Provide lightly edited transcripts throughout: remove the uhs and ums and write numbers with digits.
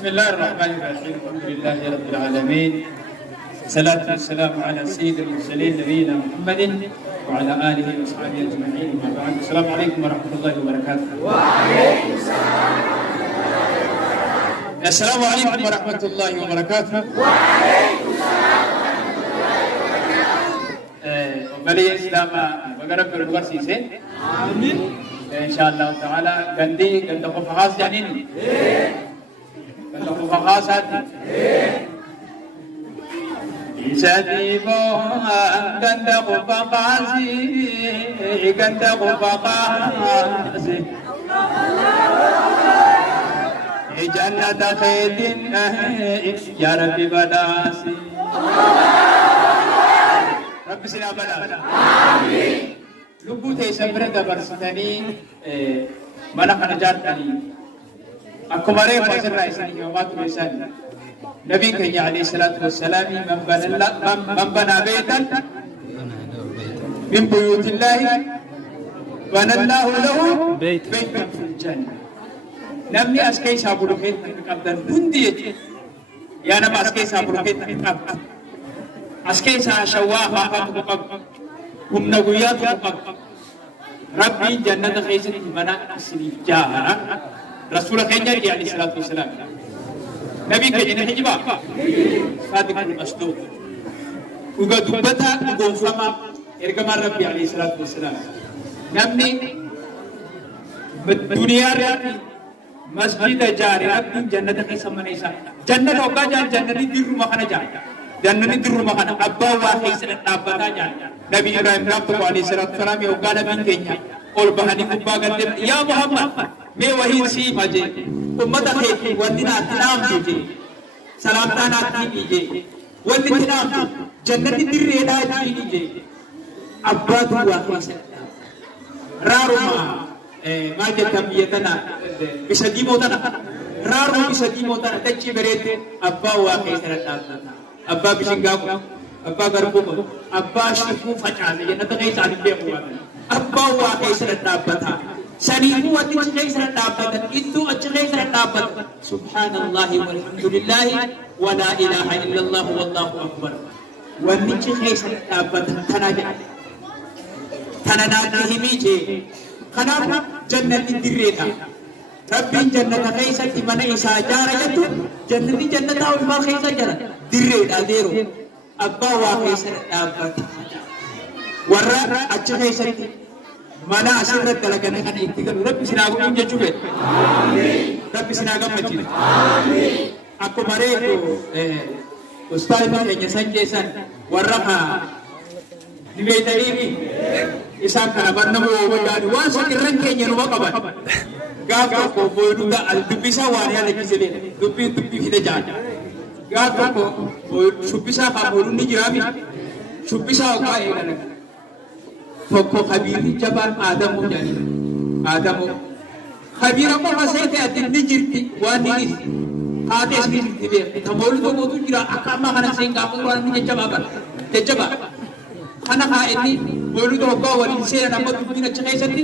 بسم الله الرحمن الرحيم الحمد لله رب العالمين الصلاة والسلام على سيد المرسلين نبينا محمد وعلى آله وصحبه أجمعين أما بعد السلام عليكم ورحمة الله وبركاته. وعليكم السلام عليكم ورحمة الله وبركاته. وعليكم السلام ورحمة الله وبركاته. وبلي إسلام وقرب بالبرسيسة آمين إن شاء الله تعالى قندي قندق فخاص جانين قندق فخاص سديبو قندق فخاصي قندق فخاصي جنة خير يا ربي بداسي رب سنا بداسي آمين لبو تيسن برد برستني منا خنجارتني أكو مرة فاصل رئيسني يومات رئيسني نبي كي عليه الصلاة والسلام من بنى بيتا من بيوت الله بنى الله له بيتا في الجنة نمني أسكي سابلو خيط نقبضن هندي يا نم أسكي سابلو خيط نقبض أسكي ساشوا فاقات نقبض هم نقويات نقبض ربي جنة خيزن منا أسري جاهنا رسول خيجر عليه الصلاة والسلام نبي كجنة حجبا صادق المصدوق وقد بتا وقوم فما إركما ربي عليه الصلاة والسلام نمني بالدنيا ربي مسجد جاري ربي جنة خيسا منيسا جنة وقا جان جنة دير مخانا جان جنة دير مخانا أبا واحيس نتابتا جان نبي إبراهيم ربطه عليه الصلاة والسلام يوقع نبي كينيا قول بحاني كبا قدم يا محمد میں وہی سی مجھے امت خیقی ودنا اتنام دیجے سلامتان آتی دیجے ودن اتنام جنتی در ریدہ آتی دیجے ابا دعا خیسا رارو ما جتا بیتنا بسدیم ہوتنا رارو بسدیم ہوتنا تچی بریتے ابا واقعی سرطاتا ابا بشنگاو ابا گربو ابا شکو فچانے جنت خیسا نبی ابا واقعی سرطاتا سنيمو وتجي غير دابة إنتو أجي غير دابة سبحان الله والحمد لله ولا إله إلا الله والله أكبر ونجي غير دابة تناجع تناجع ميجي خناب جنة الدريتا ربي جنة غير من إسا جارة يتو جنة جنة أول ما غير جارة دريتا ديرو أبا واقعي دابة ورّا أجي غير mana asirrat dalagana kan ittigalu rabbi sinagu injechube amin rabbi sinaga majid amin aku mareku ustaz kenya sanjesan warraha dibeita ini isan kana barnamu wadani wasa kirran kenya no qabat gaga ko boduga al dubisa wariya lagi sele dubi hida jaja gaga ko subisa ka bodu ni jirami subisa ka ina Toko khabiri jaban Adamu jadi Adamu khabira ko masete atin nijirti wani ades ni tibe tamol to bodu jira akama kana senga ko wani ni jaba kana ka ini bolu to ko wali se na mo tu na chesati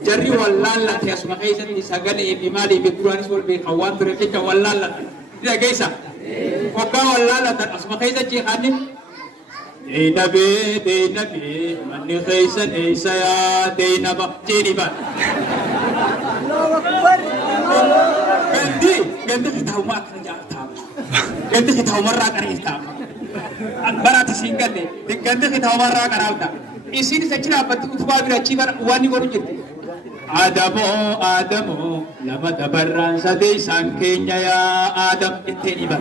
jarri wallalla te asma kaisati sagale e bimali be qur'ani sol be kawan to ke wallalla dia gaisa ko ka wallalla ta asma kaisati hanin Nabi, mani khaisan saya Nabi jadi ba. Ganti kita umat kerja tahu. Ganti kita umarra kerja tahu. Barat singkat deh. Ganti kita umarra kerja tahu. Isi ni secara apa tu tuh bawa cibar wani koru jadi. Adamu, lama dabaran sadai sangkenya ya Adam itu ba.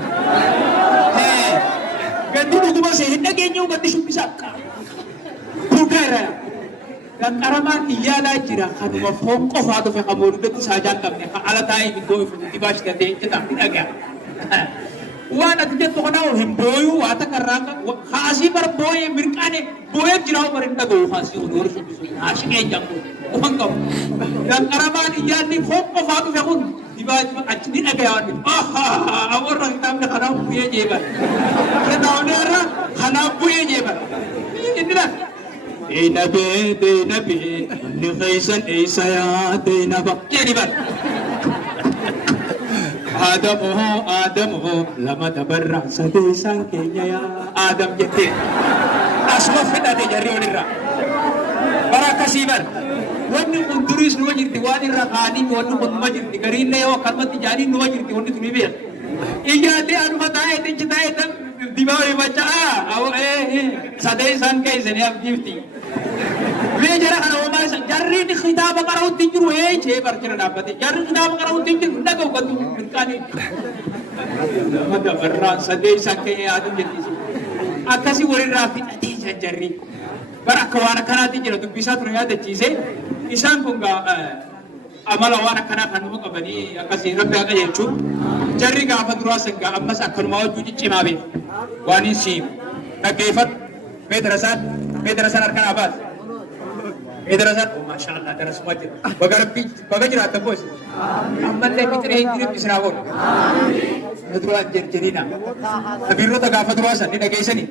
Ganti itu masih hendak genyo ganti supisa bukera dan karaman iya lah jira kanu mafhum ko fado fe kamur itu saja kamne ka ala tai bigo fu tibas kate cetak tidak ya wana tijet to kana himboyu ata karanga khasi par boye mirkane boye jiraw marinda go khasi unur khasi ke jangu umangam dan karaman iya ni fhum ko fado fe kun tibas achni agaya awar raktam na kana buye jeba kedawnera kana buye jeba indra Nabi ni khaisan saya Nabi jadi ban Adamu lama dabarra sadesan kenya ya Adam jette asma fedate jarri onirra baraka sibar wonni unduris no jirti wani rakani wonni kun majirti garine yo kalmati jani no jirti wonni tuni be ijade anu matae te chitae tam dibawe bacha aw sadesan kay sene ab gifti Belajar kana wama jarri ni khitaba qara'u tinjuru che barkira dabati jarri khitaba qara'u tinjuru daga gatu birkani mada barra sadei sakke adu jetti akasi wori rafi ati jarri baraka wana kana tinjuru tu bisa tur ya dechise isan kunga amala wana kana kanu qabani akasi rabbi aga jechu jarri ga fadura sanga ammas akkan mawju cimabe wani si takifat medrasat arkan abad Madrasah, masya Allah, darah wajib. Bagai jerat tebus. Aman deh fitri hidup di Serawon. Madrasah jerjerina. Habirut agak madrasah di negara sini.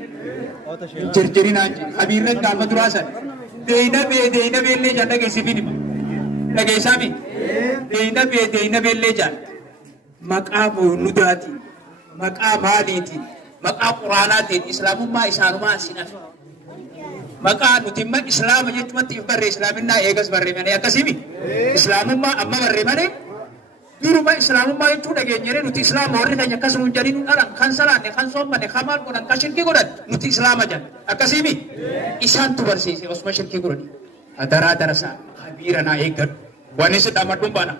Jerjerina aja. Habirut agak madrasah. Deina belle janda ke sini mah. Negara sami. Deina belle janda. Makamu nudati, makam haliti, makam Quranati. Islamumma Islamumma sinaf. Maka nutimma Islam jechuutti barre Islaminna eegas barre mane akkasimi Islamumma amma barre mane duruma Islamumma jechuudha geenyere nuti Islam warri tanya akkasuma jariin dharan kan salaanne kan soommanne kamaan godhan kan shirkii godhan nuti Islama jan akkasimi isaan tu barsiise osuma shirkii godhani adaraa darasa habiira naa eeggan waan isa dhamadhuun baana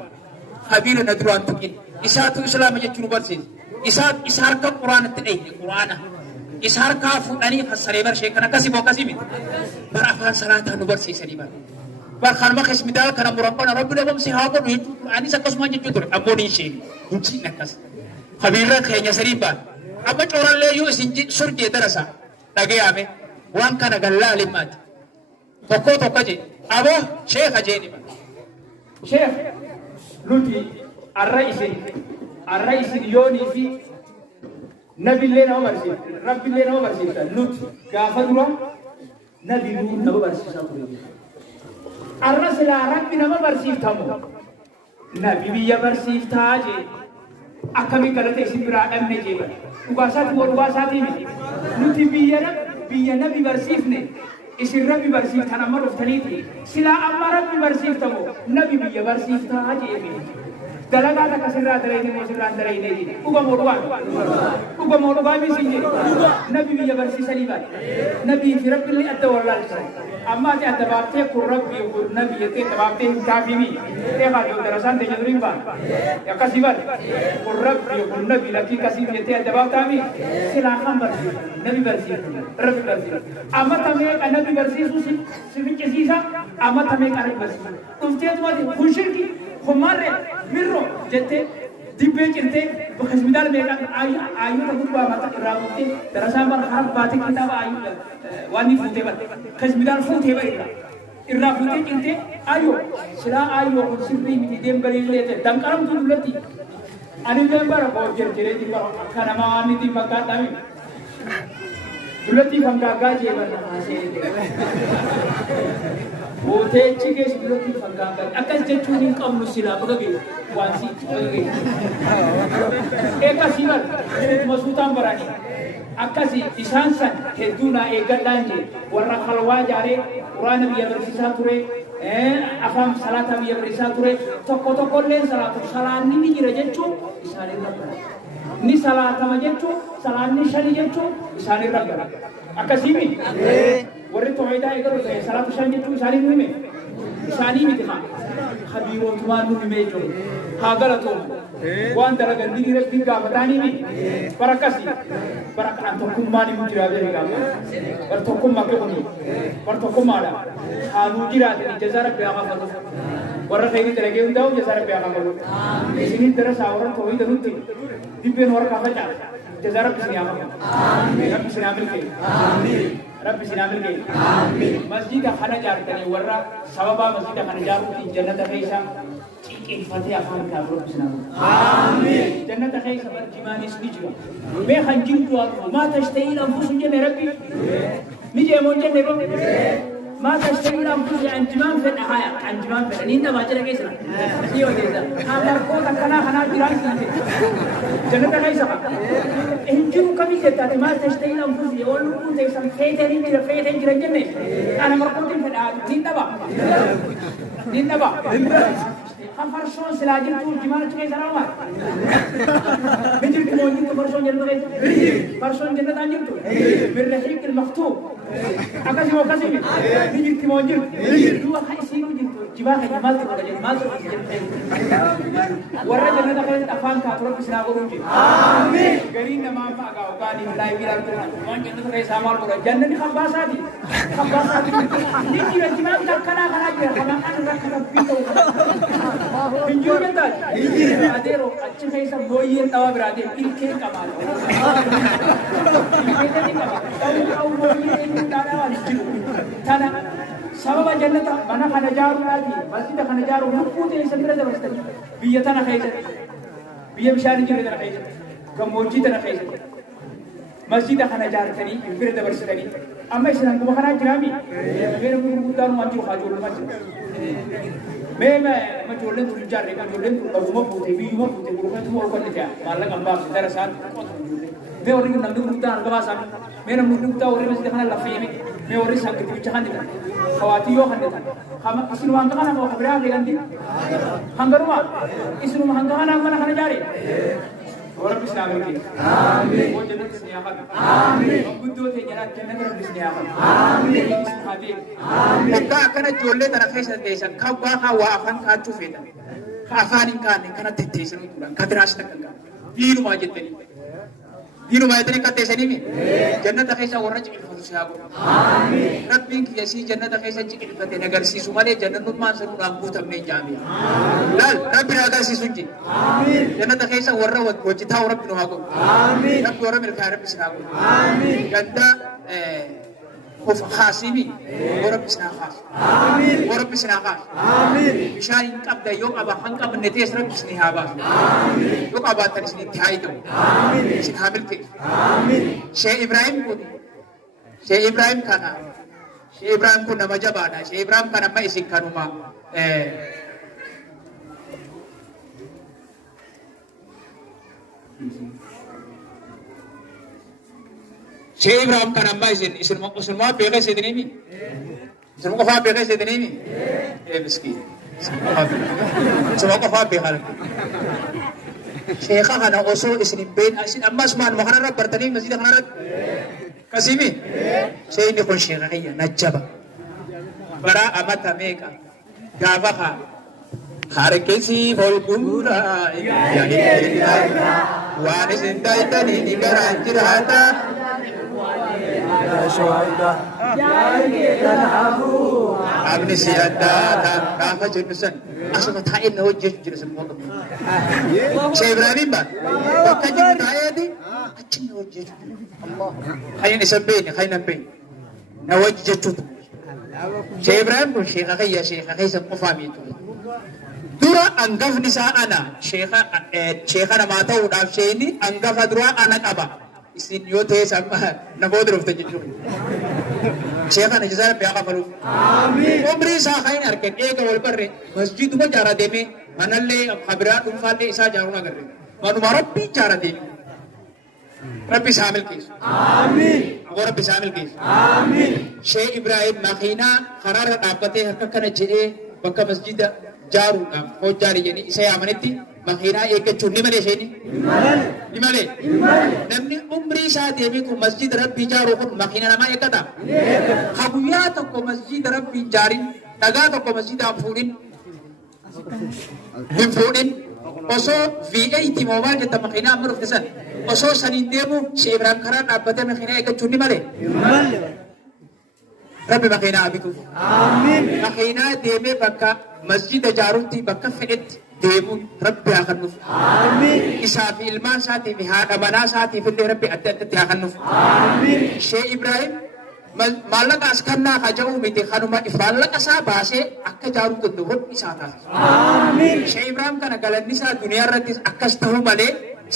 habiira na duraan tuqin isaatu Islama jechuun barsiise isa harka Quraanatti dhayne Quraana isar ka fuudhanii fassaree barshee kana akkasii moo akkasii miti bara afaan salaataa nu barsiisanii bara kanuma keessumidaa kana murabbana rabbi dhabamsi haa godhu jechuudha anis akkasuma jechuu ture ammoo ni isheen hin ciine akkas habiirra keenya sadiin baan amma coorallee yoo isin surjee darasa dhagayaame waan kana gallaalimmaati tokko jee aboo sheeka jeeni ba sheek nuti arra isin yoonii fi Nabi le nama bersih, Rabbi le nama bersih. Lut, kafa dua, Nabi Lut nama bersih satu. Arra sila Rabbi nama bersih tamu. Nabi biya bersih taje. Akami kalate isi beradam ne jeba. Ugasa ini. Luti biya Nabi bersih ne. Isi Rabbi bersih tanah maruf taniti. Sila amma Rabbi bersih tamu. Nabi biya bersih taje ini. Dalam kata kasirah dari ini musirah dari ini, uga moruba misinje, Nabi biya bersih salibat, Nabi firaq pilih atau walal sah, amma ti atau bapte kurab biya Nabi itu bapte kafimi, kalau darasan dengan rimba, ya kasibat, kurab biya Nabi lagi kasih itu atau bapte kami, silakan bersih, Nabi bersih, Rabbi bersih, amma tamik Nabi bersih susi, sebenci sisa, amma tamik Nabi bersih, ustia tu mati khusyir ki. Kemarin mirro jete dibe cinte bekas midal mereka ayu takut bawa mata kerabuti terasa berharap batik kita ayu wani fute bat kas midal fute bat irra fute cinte ayu sila ayu aku sirri miti dem beri lete dan karam tu leti ani dem bara ko jere di bara kana ma ani di maka tami leti fangga gaje bara ase Wote cike sebelum dipanggang, akan jechunin kamu sila bagagai wansi bagagai. Eka silat, masutan berani. Akasi disansan heduna ega lanje, warna kalwa jare, Quran biya bersisa ture, afam salata biya bersisa ture, toko len salatu salan ni jira jechu, isani rabba. Ni salata ma jechu, salan ni shani jechu, isani rabba. Akasimi. Warri to'ida egalu salatu shani jechu isani nume. Isani miti khan. Khabiro tuman nume jechu. Hagala to. Wan dalagan diri rabbi ga batani mi. Barakasi. Barakan to kumani mujira be ga. Bar to kum makke kuni. Bar to kum ada. Anu jira de jazara be aga falu. Warra khairi terage undau jazara be aga falu. Amin. Sini terus awran to'ida nuti. Dibben war ka faja. Jazara be aga. Amin. Rabbi sinamil ke. Amin. Rabbi sinamil ke. Amin. Masjid khana jar tani warra sababa masjid khana jaru ti jannat khaisa cikin fatih afan ka Rabbi sinamil. Amin. Jannat khaisa bar jimanis nijwa. Me khanjin tu ma tashtahi anfusun jannah Rabbi. Nije mon jannah ما تشتري الأنفس أنجمان في النهاية أنجمان في النهاية ما ترى كيسنا سيو كيسنا هذا كود كنا جيران كنا جنة كيسا إنجيل كمي جتا ما تشتري الأنفس يقول كود كيسنا فيتني جرا جنة أنا مرقود في النهاية نينبا هم فرشون سلاجين تول جمانة تكي سلامة بجر كمونجين فرشون جنة كي فرشون جنة تانجين تول بالرحيق المختوم أكاسي وكاسي بجر كمونجين دوا خي سينو جنة جماعة جمال تقول جمال تقول ورا جنة كي أفان كاتورا بسنا قروجي آمين غرين نمام فاقا وقاني لاي بيران تنا وان جنة كي سامال قرا جنة دي خباساتي نيجي جمال تكنا كنا جرا كنا أنا ركنا بيتو Pinjul bentar. Adero, aceh kaisa boyer tawa berade, ilke kamal. Ilke ni kamal. Tahu boyer ini tanah wali jiru. Tanah. Sababa jannata mana kana jaru lagi. Masjid kana jaru mukku te sabira da basta. Biya tanah kaisa. Biya bishari jiru da kaisa. Kamoji tanah kaisa. Masjid kana jaru tani, sabira da basta tani. Amma islam ko kana jirami. Mere mu dan manju hajul masjid. मैं जोड़ने तुम जा रहे हैं जोड़ने तुम लोगों में पूछे भी युवा पूछे गुरु में तुम और कौन क्या मालक अंबाग सितारा साथ मैं और इनको नंदू मुक्ता अंगवा साम मैं नंदू मुक्ता और इनको देखना लफी में मैं और इस संगीत में चाहने था खवाती यो खाने था हम इस नुमान का नाम वो खबरें आ गई हंगरुआ इस नुमान का नाम मना खाने जा रहे और इस्लाम की आमीन वो जन्नत से याद आमीन बुद्धो थे जन्नत से याद आमीन हादी आमीन का kana jolle tana keessa deesan ka waa ka waa afaan kaachuu fedha ka afaan hin kaanne kana tetteessan turan ka biraas takka diinuma jettanii ka teessanii jannata keessa warra ciqilfatu si haa godhu amiin rabbiin kiyyasii jannata keessa ciqilfate agarsiisu malee jannannummaan sanuudhaan guutamne hin jaamee laal rabbi na agarsiisu hin amiin jannata keessa warra hojjetaa rabbi nu haa godhu amiin rabbi warra milkaa rabbi si haa godhu amiin ganda خوف خاصيني ورب سنا خاص آمين ورب سنا خاص آمين شاين قبل يوم أبا خان قبل نتيس رب سني هابا آمين يوم أبا ترسني تهايدو آمين سن هابل كي آمين شيء إبراهيم كنا مجبانا شيء إبراهيم كنا ما يسين كانوا ما Syekh Ibrahim kan ambay isin mo peke sa dinimi. Isin mo fa peke sa dinimi. Miskin. Isin mo fa peke. Syekh kana oso isin ben asin ammas man mo kana rab bartani masjid kana rab. Kasimi. Syekh ni kon syekh kaya najaba. Bara amata meka. Gavaka. Harkesi volgura ya wanis intaitani nigaranjirata شهيدا أبني سيادة كافة جنسان أصلا تاين هو جنسان موقف شيء إبراهيم بات بكجن تايا دي أجن هو جنسان الله خلينا نسبين خلينا نبين نوجه جتوت شيء إبراهيم بقول شيخ أخي شيخ أخي سمقفامي dura anggaf nisa ana shekha ma ta'u daf sheni anggafa dura ana qaba isin yoo ta'e sama namoota dhufte jechuudha shekha na jazara biya qabalu amin umri isaa kain arken eega wal barre masjiduma jara deeme manalle khabira dhunfaalle isaa jaaruna agarre manuma rabbi jara deeme rabbi saamil kees amin rabbi saamil kees amin sheekh ibrahim makiina kharara dhaabbate harka kana jedhee bakka masjida jaaruudhaaf hojjaa jeni isa yaamanitti makiinaa eeggachuun ni malee isheen ni malee namni umrii isaa deemee kun masjida rabbii jaaruu kun makiina namaa eeggata ha guyyaa tokko masjida rabbii jaarin dhagaa tokko masjida hin fuudhin osoo V8 moobaayil jetta makiinaa amma dhufte san osoo saniin deemu Sheekh Ibrahim karaa dhaabbatee makiinaa eeggachuun ni malee rabbi makiinaa abituuf amiin makiinaa deemee bakka masjida jaarutti bakka fedhetti deemu rabbi haa kennuuf amiin isaa fi ilmaan isaatii fi haadha manaa isaatiif illee rabbi adda addatti haa kennuuf amiin Sheekh Ibrahim maallaqa as kannaa kaja'uu miti kanuma maallaqa isaa baasee akka jaaruu danda'u rabbi isaa taasisa amiin Sheekh Ibrahim kana galanni isaa duniyaa irrattis akkas ta'uu malee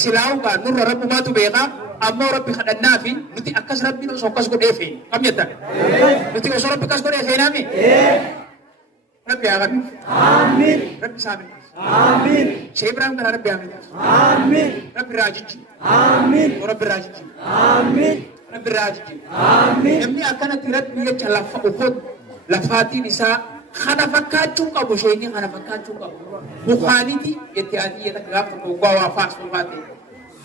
silaa'uu nurra rabbumaatu beekaa أما ربي خدنا في نتي أكس ربي نو سوكس قد إفين كم يتا نتي وصل ربي كس قد إفين أمي ربي أغني آمين ربي سامي آمين شيء برام كنا ربي أمي آمين ربي راجج آمين وربي راجج آمين ربي راجج آمين يمني أكنا تربي يجلف أخذ لفاتي نساء خنا فكاتشون أبو شيني خنا فكاتشون أبو مخانيتي يتياتي يتكلم فكوا وافاس فاتي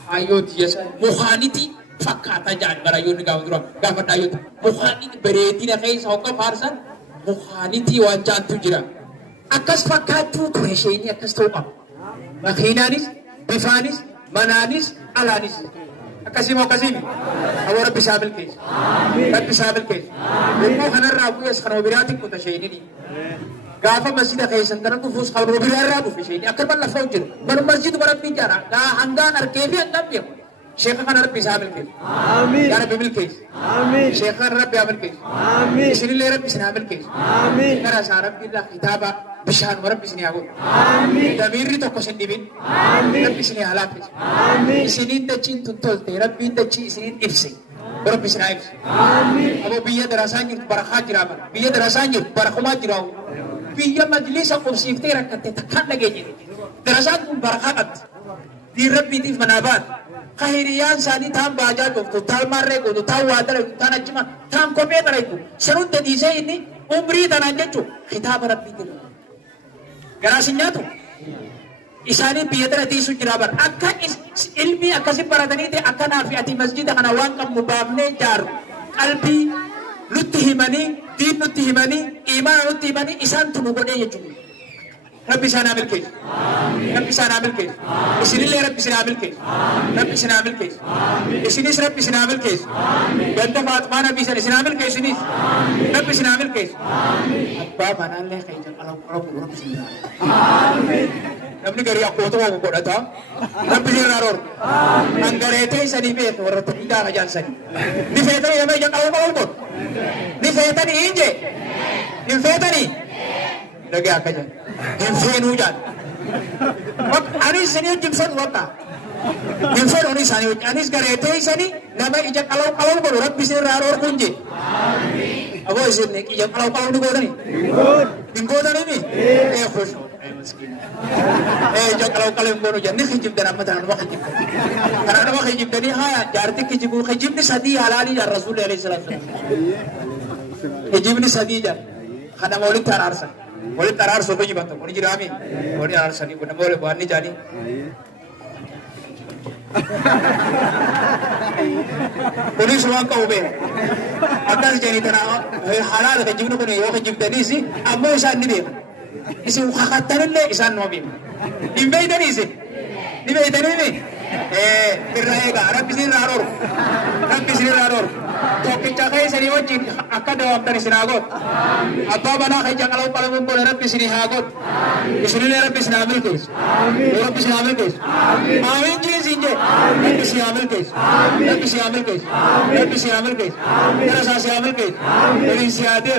ayoti yasa muhaniti fakata jan barayon gawdro gafat ayot muhaniti bereti na kay sa farsan muhaniti wancan tu jira akas fakatu kureseni akas topa makhinanis bifanis mananis alanis akasimo kasimi awara bisabil ke amin bisabil ke mo hanar rabu yas khano birati ko tashayni ni gafa masjid kaysan tanan tu fus khano birati rabu fishini akar ban lafaw jir ban masjid barat bijara ga hangan ar kebi angam dia شيخ خان ربي سامل كيس آمين يا ربي بالكيس آمين شيخ خان ربي عمل كيس آمين سنين لي ربي سنعمل كيس آمين كرا سارب بالله كتابة بشان وربي سني أقول آمين دميري تو كوسن دبين آمين ربي سني على كيس آمين سنين تجين تنتظر ربي تجين سنين إفسي وربي سني إفسي آمين أبو بيا دراساني بركات جرامر بيا دراساني بركومات جراو بيا مجلس أقوم سيفتي ركعت تكان لجيني دراسات بركات دي ربي دي منابات kahiriyan sani tam baja ko tal marre ko tal wadare ko tan ajma tam ko me dare ko sarun te dise ini umri tan anjechu kitab rabbi til garasinya to isani piyatra ti sujrabar akka ilmi akasi paradani te akana fi ati masjid kana wan kam mubamne jar qalbi luttihimani din luttihimani iman luttihimani isan tunu gode yechu ربي سنعمل كيف ربي سنعمل كيف إسني اللي ربي سنعمل كيف ربي سنعمل كيف إسني ربي سنعمل كيف بنت فاطمة ربي سنعمل كيف إسني ربي سنعمل كيف أبا بنا الله خير الله ربي سنعمل نبني كريا قوتو وقوة تا ربي سنعمل أنغريته سني بيت ورطة إذا رجال سني نفيتني لما يجعل الله قوت نفيتني إنجي نفيتني lagi apa aja? Infen hujan. Anis sini jimson wata. Infen oni sani anis garete sani nama ijak kalau baru rabbi sini raror kunci. Apa sini ijak kalau di kota ni? Di kota ni? Khusus. Ijak kalau baru jadi hijib dan apa dan apa hijib. Karena apa hijib tadi jarti hijib ni sadi halali ya Rasul alaihi salam. Hijib ni sadi ya. Karena maulid tararsa. Boleh tarar sopo jibat to, boleh jirami, boleh tarar sani, boleh buat ni jadi. Boleh semua kau be. Atas jadi tanah halal kejib nu kuni, yo kejib tadi si, amu isan ni be. Isi ukakatan le isan no be. Dimbe tadi si, dimbe tadi ni. Berraya Arab sini raror, Arab sini raror. Topi cakai sini wajib, akad dalam dari sinagot. Apa mana kerja kalau paling boleh Arab sini hagot. Di sini Arab sini ambil kes. Arab sini ambil kes. Amin jenis ini. Arab sini ambil kes. Arab sini ambil kes. Arab sini ambil kes. Terasa sini ambil kes. Dari siapa?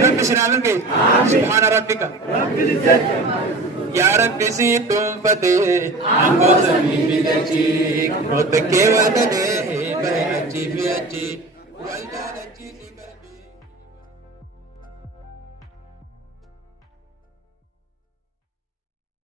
Arab sini ambil kes. Subhana Rabbika. Ya Rabbi sidum fatih, aku sami bidacik, rote ke wadane, bayi aji.